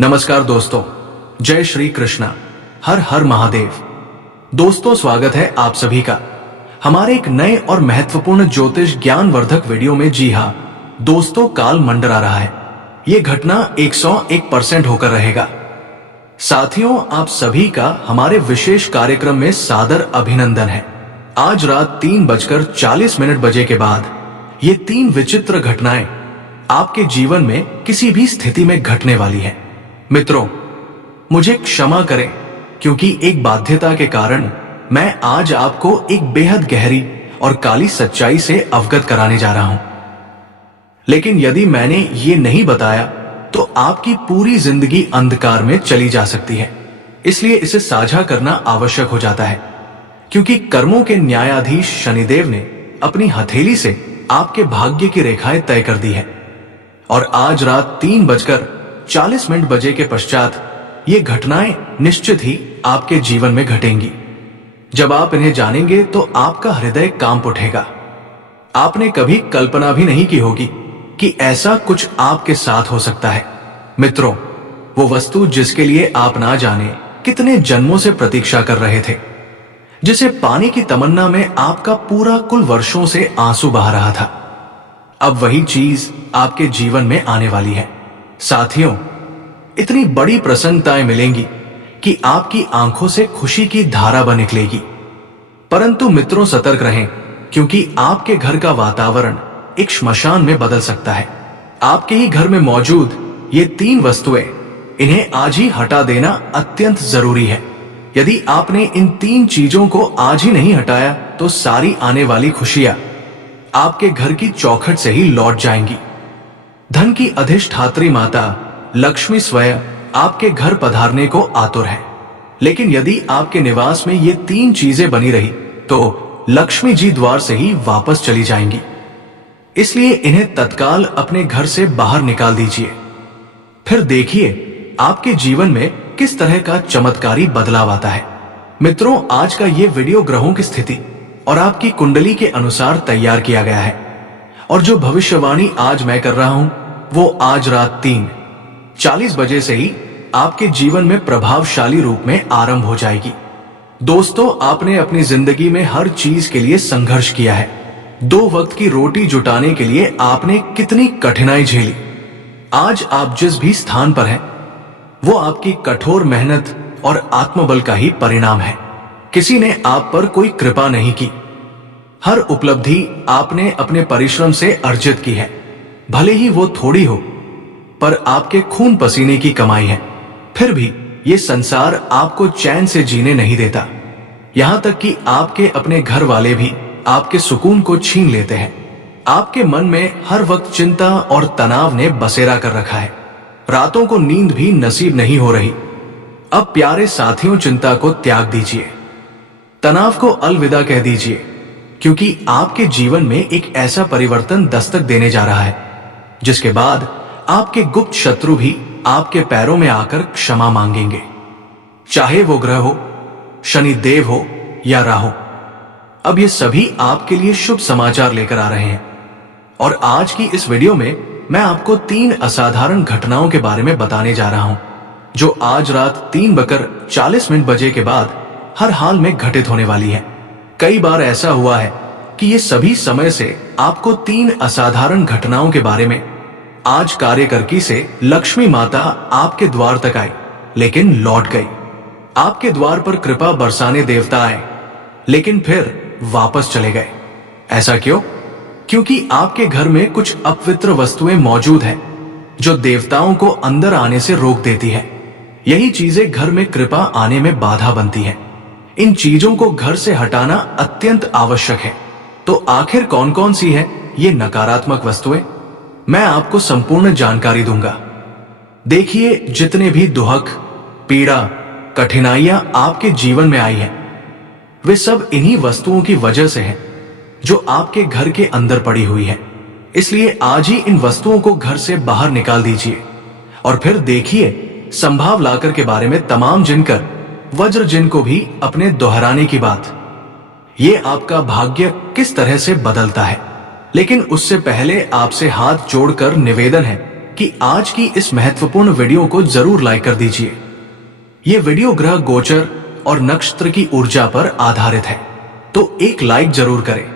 नमस्कार दोस्तों, जय श्री कृष्णा, हर हर महादेव। दोस्तों, स्वागत है आप सभी का हमारे एक नए और महत्वपूर्ण ज्योतिष ज्ञानवर्धक वीडियो में। जी हाँ दोस्तों, काल मंडरा रहा है। ये घटना 101% होकर रहेगा। साथियों, आप सभी का हमारे विशेष कार्यक्रम में सादर अभिनंदन है। आज रात 3:40 बजे के बाद ये 3 विचित्र घटनाएं आपके जीवन में किसी भी स्थिति में घटने वाली है। मित्रों, मुझे क्षमा करें क्योंकि एक बाध्यता के कारण मैं आज आपको एक बेहद गहरी और काली सच्चाई से अवगत कराने जा रहा हूं। लेकिन यदि मैंने ये नहीं बताया तो आपकी पूरी जिंदगी अंधकार में चली जा सकती है। इसलिए इसे साझा करना आवश्यक हो जाता है, क्योंकि कर्मों के न्यायाधीश शनिदेव ने अपनी हथेली से आपके भाग्य की रेखाएं तय कर दी है। और आज रात 3:40 बजे के पश्चात ये घटनाएं निश्चित ही आपके जीवन में घटेंगी। जब आप इन्हें जानेंगे तो आपका हृदय कांप उठेगा। आपने कभी कल्पना भी नहीं की होगी कि ऐसा कुछ आपके साथ हो सकता है। मित्रों, वो वस्तु जिसके लिए आप ना जाने कितने जन्मों से प्रतीक्षा कर रहे थे, जिसे पाने की तमन्ना में आपका पूरा कुल वर्षों से आंसू बहा रहा था, अब वही चीज आपके जीवन में आने वाली है। साथियों, इतनी बड़ी प्रसन्नताएं मिलेंगी कि आपकी आंखों से खुशी की धारा बह निकलेगी। परंतु मित्रों, सतर्क रहें, क्योंकि आपके घर का वातावरण एक श्मशान में बदल सकता है। आपके ही घर में मौजूद ये 3 वस्तुएं, इन्हें आज ही हटा देना अत्यंत जरूरी है। यदि आपने इन 3 चीजों को आज ही नहीं हटाया तो सारी आने वाली खुशियां आपके घर की चौखट से ही लौट जाएंगी। धन की अधिष्ठात्री माता लक्ष्मी स्वयं आपके घर पधारने को आतुर है। लेकिन यदि आपके निवास में ये 3 चीजें बनी रही तो लक्ष्मी जी द्वार से ही वापस चली जाएंगी। इसलिए इन्हें तत्काल अपने घर से बाहर निकाल दीजिए। फिर देखिए आपके जीवन में किस तरह का चमत्कारी बदलाव आता है। मित्रों, आज का ये वीडियो ग्रहों की स्थिति और आपकी कुंडली के अनुसार तैयार किया गया है, और जो भविष्यवाणी आज मैं कर रहा हूं वो आज रात 3:40 बजे से ही आपके जीवन में प्रभावशाली रूप में आरंभ हो जाएगी। दोस्तों, आपने अपनी जिंदगी में हर चीज के लिए संघर्ष किया है। 2 वक्त की रोटी जुटाने के लिए आपने कितनी कठिनाई झेली। आज आप जिस भी स्थान पर हैं, वो आपकी कठोर मेहनत और आत्मबल का ही परिणाम है। किसी ने आप पर कोई कृपा नहीं की। हर उपलब्धि आपने अपने परिश्रम से अर्जित की है, भले ही वो थोड़ी हो, पर आपके खून पसीने की कमाई है। फिर भी ये संसार आपको चैन से जीने नहीं देता। यहां तक कि आपके अपने घर वाले भी आपके सुकून को छीन लेते हैं। आपके मन में हर वक्त चिंता और तनाव ने बसेरा कर रखा है। रातों को नींद भी नसीब नहीं हो रही। अब प्यारे साथियों, चिंता को त्याग दीजिए, तनाव को अलविदा कह दीजिए, क्योंकि आपके जीवन में एक ऐसा परिवर्तन दस्तक देने जा रहा है जिसके बाद आपके गुप्त शत्रु भी आपके पैरों में आकर क्षमा मांगेंगे। चाहे वो ग्रह हो, शनि देव हो या राहु। अब ये सभी आपके लिए शुभ समाचार लेकर आ रहे हैं। और आज की इस वीडियो में मैं आपको 3 असाधारण घटनाओं के बारे में बताने जा रहा हूं, जो आज रात 3:40 बजे के बाद हर हाल में घटित होने वाली है। कई बार ऐसा हुआ है कि ये सभी समय से आपको 3 असाधारण घटनाओं के बारे में आज कार्यकर्की से लक्ष्मी माता आपके द्वार तक आई, लेकिन लौट गई। आपके द्वार पर कृपा बरसाने देवता आए, लेकिन फिर वापस चले गए। ऐसा क्यों? क्योंकि आपके घर में कुछ अपवित्र वस्तुएं मौजूद हैं, जो देवताओं को अंदर आने से रोक देती है। यही चीजें घर में कृपा आने में बाधा बनती है। इन चीजों को घर से हटाना अत्यंत आवश्यक है। तो आखिर कौन कौन सी है ये नकारात्मक वस्तुएं? मैं आपको संपूर्ण जानकारी दूंगा। देखिए, जितने भी दुहक, पीड़ा, कठिनाइयां आपके जीवन में आई हैं, वे सब इन्हीं वस्तुओं की वजह से हैं, जो आपके घर के अंदर पड़ी हुई है। इसलिए आज ही इन वस्तुओं को घर से बाहर निकाल दीजिए। और फिर देखिए संभाव लाकर के बारे में तमाम जिनकर वज्र जिन को भी अपने दोहराने की बात। ये आपका भाग्य किस तरह से बदलता है। लेकिन उससे पहले आपसे हाथ जोड़कर निवेदन है कि आज की इस महत्वपूर्ण वीडियो को जरूर लाइक कर दीजिए। ये वीडियो ग्रह गोचर और नक्षत्र की ऊर्जा पर आधारित है, तो एक लाइक जरूर करें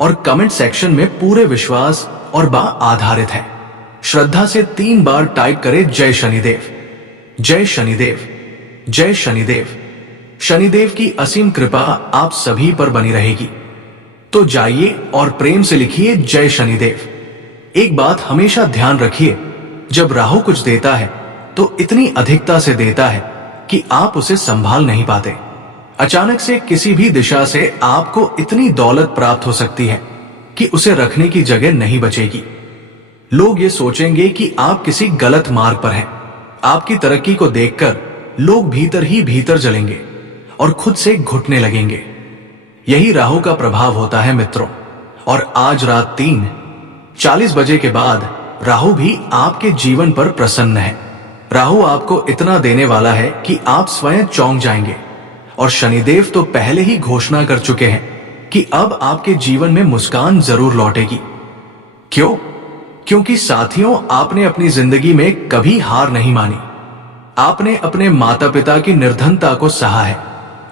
और कमेंट सेक्शन में पूरे विश्वास और बा आधारित है श्रद्धा से 3 बार टाइप करें जय शनिदेव, जय शनिदेव, जय शनिदेव। शनिदेव की असीम कृपा आप सभी पर बनी रहेगी। तो जाइए और प्रेम से लिखिए जय शनिदेव। एक बात हमेशा ध्यान रखिए, जब राहु कुछ देता है तो इतनी अधिकता से देता है कि आप उसे संभाल नहीं पाते। अचानक से किसी भी दिशा से आपको इतनी दौलत प्राप्त हो सकती है कि उसे रखने की जगह नहीं बचेगी। लोग ये सोचेंगे कि आप किसी गलत मार्ग पर हैं। आपकी तरक्की को देखकर लोग भीतर ही भीतर जलेंगे और खुद से घुटने लगेंगे। यही राहु का प्रभाव होता है मित्रों। और आज रात 3:40 बजे के बाद राहु भी आपके जीवन पर प्रसन्न है। राहु आपको इतना देने वाला है कि आप स्वयं चौंक जाएंगे। और शनिदेव तो पहले ही घोषणा कर चुके हैं कि अब आपके जीवन में मुस्कान जरूर लौटेगी। क्यों? क्योंकि साथियों, आपने अपनी जिंदगी में कभी हार नहीं मानी। आपने अपने माता पिता की निर्धनता को सहा है।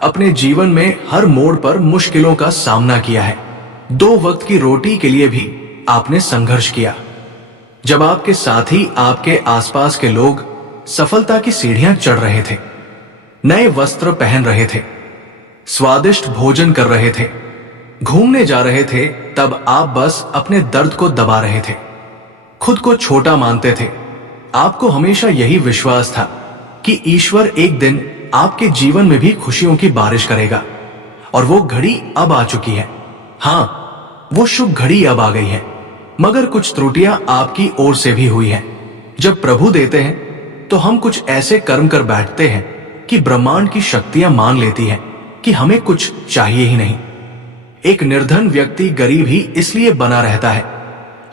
अपने जीवन में हर मोड़ पर मुश्किलों का सामना किया है। 2 वक्त की रोटी के लिए भी आपने संघर्ष किया। जब आपके साथी, आपके आसपास के लोग सफलता की सीढ़ियां चढ़ रहे थे, नए वस्त्र पहन रहे थे, स्वादिष्ट भोजन कर रहे थे, घूमने जा रहे थे, तब आप बस अपने दर्द को दबा रहे थे, खुद को छोटा मानते थे। आपको हमेशा यही विश्वास था कि ईश्वर एक दिन आपके जीवन में भी खुशियों की बारिश करेगा। और वो घड़ी अब आ चुकी है। हाँ, वो शुभ घड़ी अब आ गई है। मगर कुछ त्रुटियां आपकी ओर से भी हुई हैं। जब प्रभु देते हैं तो हम कुछ ऐसे कर्म कर बैठते हैं कि ब्रह्मांड की शक्तियां मान लेती हैं कि हमें कुछ चाहिए ही नहीं। एक निर्धन व्यक्ति गरीब ही इसलिए बना रहता है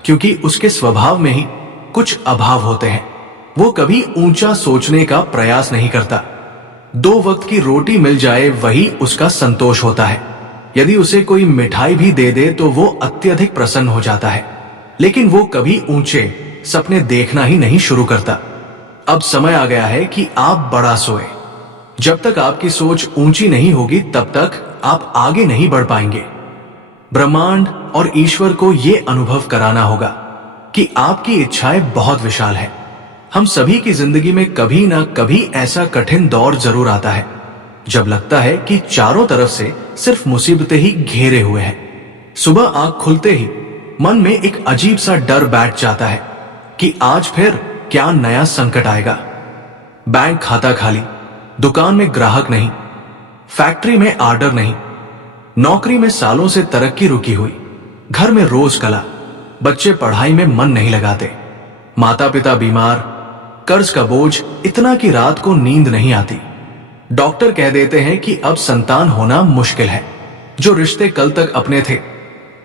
क्योंकि उसके स्वभाव में ही कुछ अभाव होते हैं। वो कभी ऊंचा सोचने का प्रयास नहीं करता। 2 वक्त की रोटी मिल जाए वही उसका संतोष होता है। यदि उसे कोई मिठाई भी दे दे तो वो अत्यधिक प्रसन्न हो जाता है। लेकिन वो कभी ऊंचे सपने देखना ही नहीं शुरू करता। अब समय आ गया है कि आप बड़ा सोए। जब तक आपकी सोच ऊंची नहीं होगी तब तक आप आगे नहीं बढ़ पाएंगे। ब्रह्मांड और ईश्वर को यह अनुभव कराना होगा कि आपकी इच्छाएं बहुत विशाल है। हम सभी की जिंदगी में कभी ना कभी ऐसा कठिन दौर जरूर आता है जब लगता है कि चारों तरफ से सिर्फ मुसीबतें ही घेरे हुए हैं। सुबह आंख खुलते ही मन में एक अजीब सा डर बैठ जाता है कि आज फिर क्या नया संकट आएगा। बैंक खाता खाली, दुकान में ग्राहक नहीं, फैक्ट्री में आर्डर नहीं, नौकरी में सालों से तरक्की रुकी हुई, घर में रोज कला, बच्चे पढ़ाई में मन नहीं लगाते, माता पिता बीमार, कर्ज का बोझ इतना कि रात को नींद नहीं आती। डॉक्टर कह देते हैं कि अब संतान होना मुश्किल है। जो रिश्ते कल तक अपने थे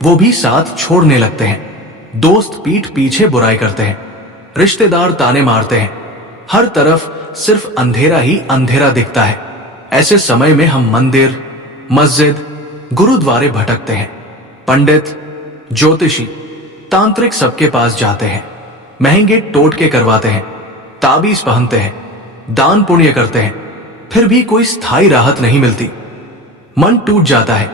वो भी साथ छोड़ने लगते हैं। दोस्त पीठ पीछे बुराई करते हैं, रिश्तेदार ताने मारते हैं। हर तरफ सिर्फ अंधेरा ही अंधेरा दिखता है। ऐसे समय में हम मंदिर, मस्जिद, गुरुद्वारे भटकते हैं। पंडित, ज्योतिषी, तांत्रिक सबके पास जाते हैं, महंगे टोटके करवाते हैं, ताबीज पहनते हैं, दान पुण्य करते हैं, फिर भी कोई स्थायी राहत नहीं मिलती। मन टूट जाता है,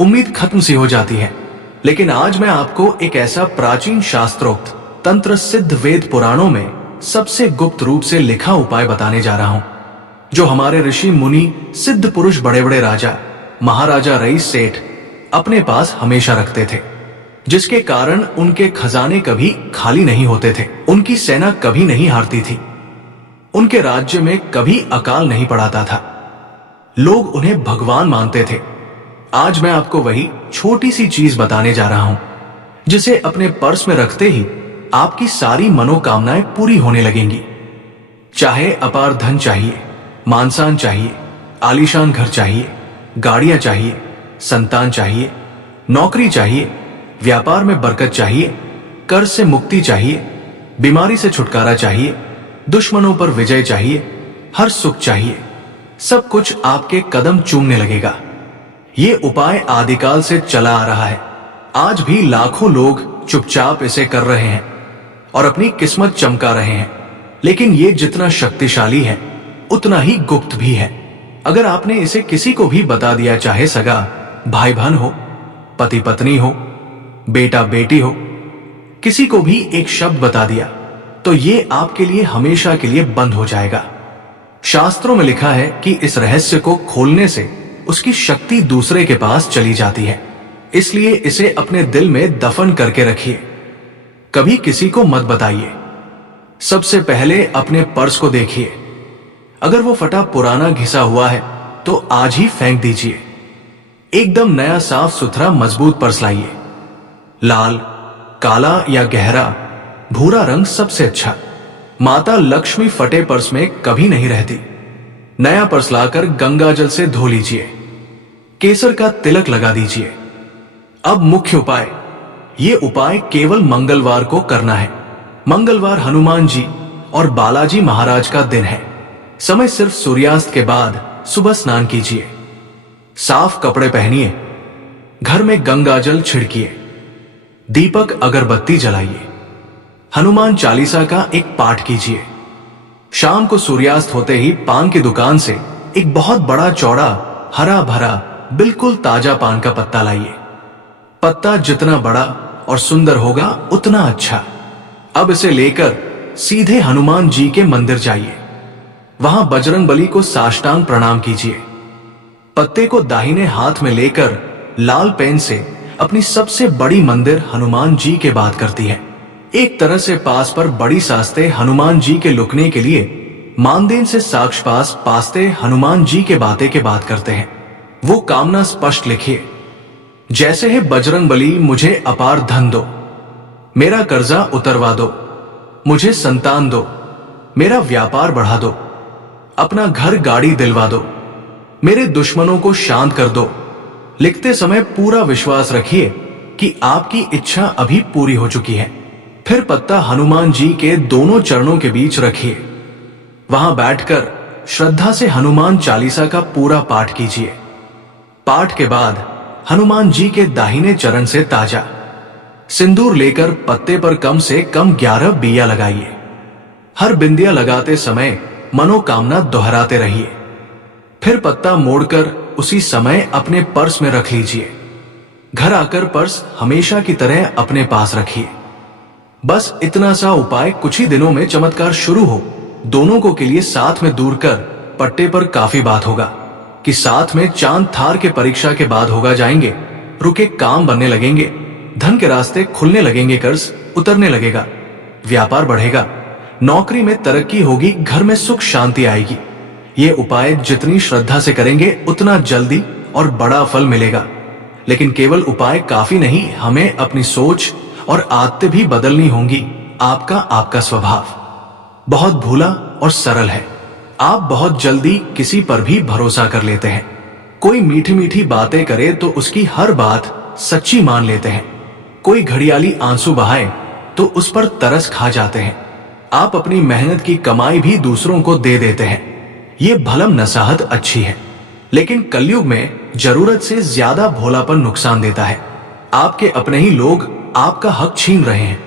उम्मीद खत्म सी हो जाती है। लेकिन आज मैं आपको एक ऐसा प्राचीन शास्त्रोक्त तंत्र सिद्ध वेद पुराणों में सबसे गुप्त रूप से लिखा उपाय बताने जा रहा हूं, जो हमारे ऋषि मुनि, सिद्ध पुरुष, बड़े बड़े राजा, महाराजा, रईस, सेठ अपने पास हमेशा रखते थे, जिसके कारण उनके खजाने कभी खाली नहीं होते थे, उनकी सेना कभी नहीं हारती थी, उनके राज्य में कभी अकाल नहीं पड़ाता था। लोग उन्हें भगवान मानते थे। आज मैं आपको वही छोटी सी चीज बताने जा रहा हूं, जिसे अपने पर्स में रखते ही आपकी सारी मनोकामनाएं पूरी होने लगेंगी। चाहे अपार धन चाहिए, मानसान चाहिए, आलीशान घर चाहिए, गाड़ियां चाहिए, संतान चाहिए, नौकरी चाहिए, व्यापार में बरकत चाहिए, कर्ज से मुक्ति चाहिए, बीमारी से छुटकारा चाहिए, दुश्मनों पर विजय चाहिए, हर सुख चाहिए, सब कुछ आपके कदम चूमने लगेगा। ये उपाय आदिकाल से चला आ रहा है। आज भी लाखों लोग चुपचाप इसे कर रहे हैं। और अपनी किस्मत चमका रहे हैं। लेकिन ये जितना शक्तिशाली है उतना ही गुप्त भी है। अगर आपने इसे किसी को भी बता दिया, चाहे सगा भाई बहन हो, पति पत्नी हो, बेटा बेटी हो, किसी को भी एक शब्द बता दिया तो ये आपके लिए हमेशा के लिए बंद हो जाएगा। शास्त्रों में लिखा है कि इस रहस्य को खोलने से उसकी शक्ति दूसरे के पास चली जाती है। इसलिए इसे अपने दिल में दफन करके रखिए, कभी किसी को मत बताइए। सबसे पहले अपने पर्स को देखिए, अगर वो फटा पुराना घिसा हुआ है तो आज ही फेंक दीजिए। एकदम नया साफ सुथरा मजबूत पर्स लाइए। लाल, काला या गहरा भूरा रंग सबसे अच्छा। माता लक्ष्मी फटे पर्स में कभी नहीं रहती। नया पर्स लाकर गंगा जल से धो लीजिए, केसर का तिलक लगा दीजिए। अब मुख्य उपाय, ये उपाय केवल मंगलवार को करना है। मंगलवार हनुमान जी और बालाजी महाराज का दिन है। समय सिर्फ सूर्यास्त के बाद सुबह स्नान कीजिए, साफ कपड़े पहनिए, घर में गंगा जल छिड़किए, दीपक अगरबत्ती जलाइए, हनुमान चालीसा का एक पाठ कीजिए। शाम को सूर्यास्त होते ही पान की दुकान से एक बहुत बड़ा चौड़ा हरा भरा बिल्कुल ताजा पान का पत्ता लाइए। पत्ता जितना बड़ा और सुंदर होगा उतना अच्छा। अब इसे लेकर सीधे हनुमान जी के मंदिर जाइए। वहां बजरंगबली को साष्टांग प्रणाम कीजिए। पत्ते को दाहिने हाथ में लेकर लाल पेन से अपनी सबसे बड़ी मंदिर हनुमान जी के बात करती है। एक तरह से पास पर बड़ी सास्ते हनुमान जी के लुकने के लिए मानदेन से साक्ष पास पास्ते हनुमान जी के बात करते हैं। वो कामना स्पष्ट लिखिए, जैसे है बजरंगबली मुझे अपार धन दो, मेरा कर्जा उतरवा दो, मुझे संतान दो, मेरा व्यापार बढ़ा दो, अपना घर गाड़ी दिलवा दो, मेरे दुश्मनों को शांत कर दो। लिखते समय पूरा विश्वास रखिए कि आपकी इच्छा अभी पूरी हो चुकी है। फिर पत्ता हनुमान जी के दोनों चरणों के बीच रखिए। वहां बैठकर श्रद्धा से हनुमान चालीसा का पूरा पाठ कीजिए। पाठ के बाद हनुमान जी के दाहिने चरण से ताजा सिंदूर लेकर पत्ते पर कम से कम 11 बिया लगाइए। हर बिंदिया लगाते समय मनोकामना दोहराते रहिए। फिर पत्ता मोड़कर उसी समय अपने पर्स में रख लीजिए। घर आकर पर्स हमेशा की तरह अपने पास रखिए। बस इतना सा उपाय कुछ ही दिनों में चमत्कार शुरू हो। दोनों को के लिए साथ में दूर कर पट्टे पर काफी बात होगा कि साथ में चांद थार के परीक्षा के बाद होगा जाएंगे। रुके काम बनने लगेंगे, धन के रास्ते खुलने लगेंगे, कर्ज उतरने लगेगा, व्यापार बढ़ेगा, नौकरी में तरक्की होगी, घर में सुख शांति आएगी। ये उपाय जितनी श्रद्धा से करेंगे उतना जल्दी और बड़ा फल मिलेगा। लेकिन केवल उपाय काफी नहीं, हमें अपनी सोच और आदतें भी बदलनी होंगी। आपका स्वभाव बहुत भोला और सरल है। आप बहुत जल्दी किसी पर भी भरोसा कर लेते हैं। कोई मीठी मीठी बातें करे तो उसकी हर बात सच्ची मान लेते हैं। कोई घड़ियाली आंसू बहाए तो उस पर तरस खा जाते हैं। आप अपनी मेहनत की कमाई भी दूसरों को दे देते हैं। ये भलम नसाहत अच्छी है, लेकिन कलयुग में जरूरत से ज्यादा भोलापन नुकसान देता है। आपके अपने ही लोग आपका हक छीन रहे हैं,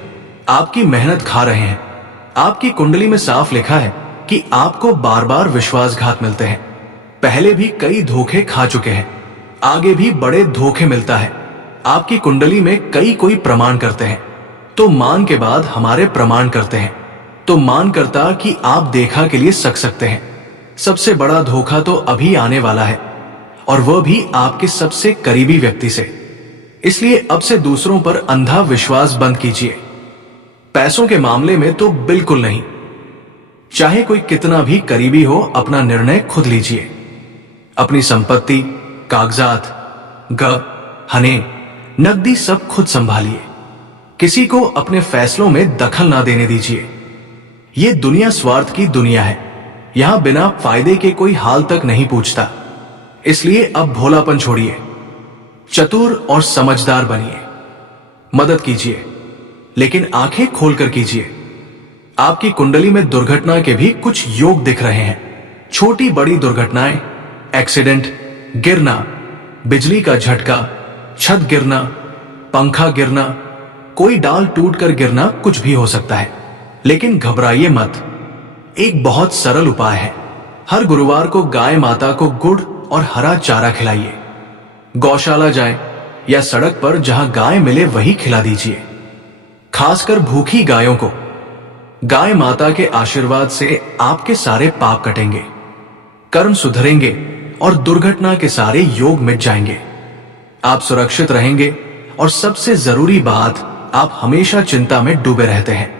आपकी मेहनत खा रहे हैं। आपकी कुंडली में साफ लिखा है कि आपको बार बार विश्वासघात मिलते हैं। पहले भी कई धोखे खा चुके हैं, आगे भी बड़े धोखे मिलता है। आपकी कुंडली में कोई प्रमाण करते हैं तो मान के बाद हमारे प्रमाण करते हैं तो मान करता कि आप देखा के लिए सकते हैं। सबसे बड़ा धोखा तो अभी आने वाला है, और वह भी आपके सबसे करीबी व्यक्ति से। इसलिए अब से दूसरों पर अंधा विश्वास बंद कीजिए। पैसों के मामले में तो बिल्कुल नहीं। चाहे कोई कितना भी करीबी हो, अपना निर्णय खुद लीजिए। अपनी संपत्ति, कागजात, हने, नकदी सब खुद संभालिए। किसी को अपने फैसलों में दखल ना देने दीजिए। ये दुनिया स्वार्थ की दुनिया है। यहां बिना फायदे के कोई हाल तक नहीं पूछता। इसलिए अब भोलापन छोड़िए, चतुर और समझदार बनिए। मदद कीजिए, लेकिन आंखें खोलकर कीजिए। आपकी कुंडली में दुर्घटना के भी कुछ योग दिख रहे हैं। छोटी बड़ी दुर्घटनाएं, एक्सीडेंट, गिरना, बिजली का झटका, छत गिरना, पंखा गिरना, कोई डाल टूट कर गिरना कुछ भी हो सकता है, लेकिन घबराइए मत। एक बहुत सरल उपाय है। हर गुरुवार को गाय माता को गुड़ और हरा चारा खिलाइए। गौशाला जाएं या सड़क पर जहां गाय मिले वही खिला दीजिए। खासकर भूखी गायों को। गाय माता के आशीर्वाद से आपके सारे पाप कटेंगे, कर्म सुधरेंगे और दुर्घटना के सारे योग मिट जाएंगे। आप सुरक्षित रहेंगे और सबसे जरूरी बात, आप हमेशा चिंता में डूबे रहते हैं।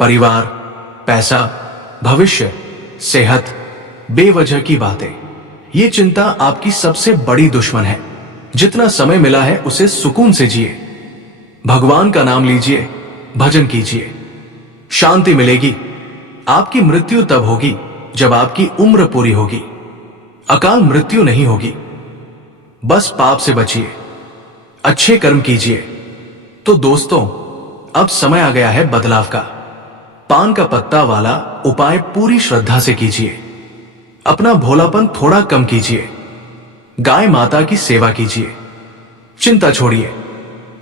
परिवार, पैसा, भविष्य, सेहत, बेवजह की बातें, ये चिंता आपकी सबसे बड़ी दुश्मन है। जितना समय मिला है उसे सुकून से जिए। भगवान का नाम लीजिए, भजन कीजिए, शांति मिलेगी। आपकी मृत्यु तब होगी जब आपकी उम्र पूरी होगी। अकाल मृत्यु नहीं होगी। बस पाप से बचिए, अच्छे कर्म कीजिए। तो दोस्तों, अब समय आ गया है बदलाव का। पान का पत्ता वाला उपाय पूरी श्रद्धा से कीजिए। अपना भोलापन थोड़ा कम कीजिए। गाय माता की सेवा कीजिए। चिंता छोड़िए।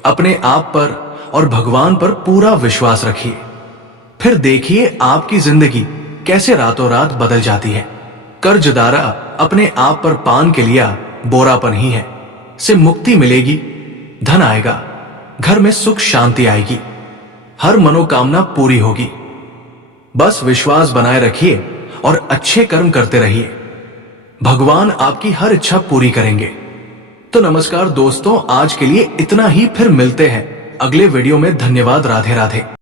अपने आप पर और भगवान पर पूरा विश्वास रखिए। फिर देखिए आपकी जिंदगी कैसे रातों रात बदल जाती है। कर्जदारा अपने आप पर पान के लिया बोरापन ही है, से मुक्ति मिलेगी, धन आएगा, घर में सुख शांति आएगी, हर मनोकामना पूरी होगी। बस विश्वास बनाए रखिए और अच्छे कर्म करते रहिए। भगवान आपकी हर इच्छा पूरी करेंगे। तो नमस्कार दोस्तों, आज के लिए इतना ही। फिर मिलते हैं अगले वीडियो में। धन्यवाद। राधे राधे।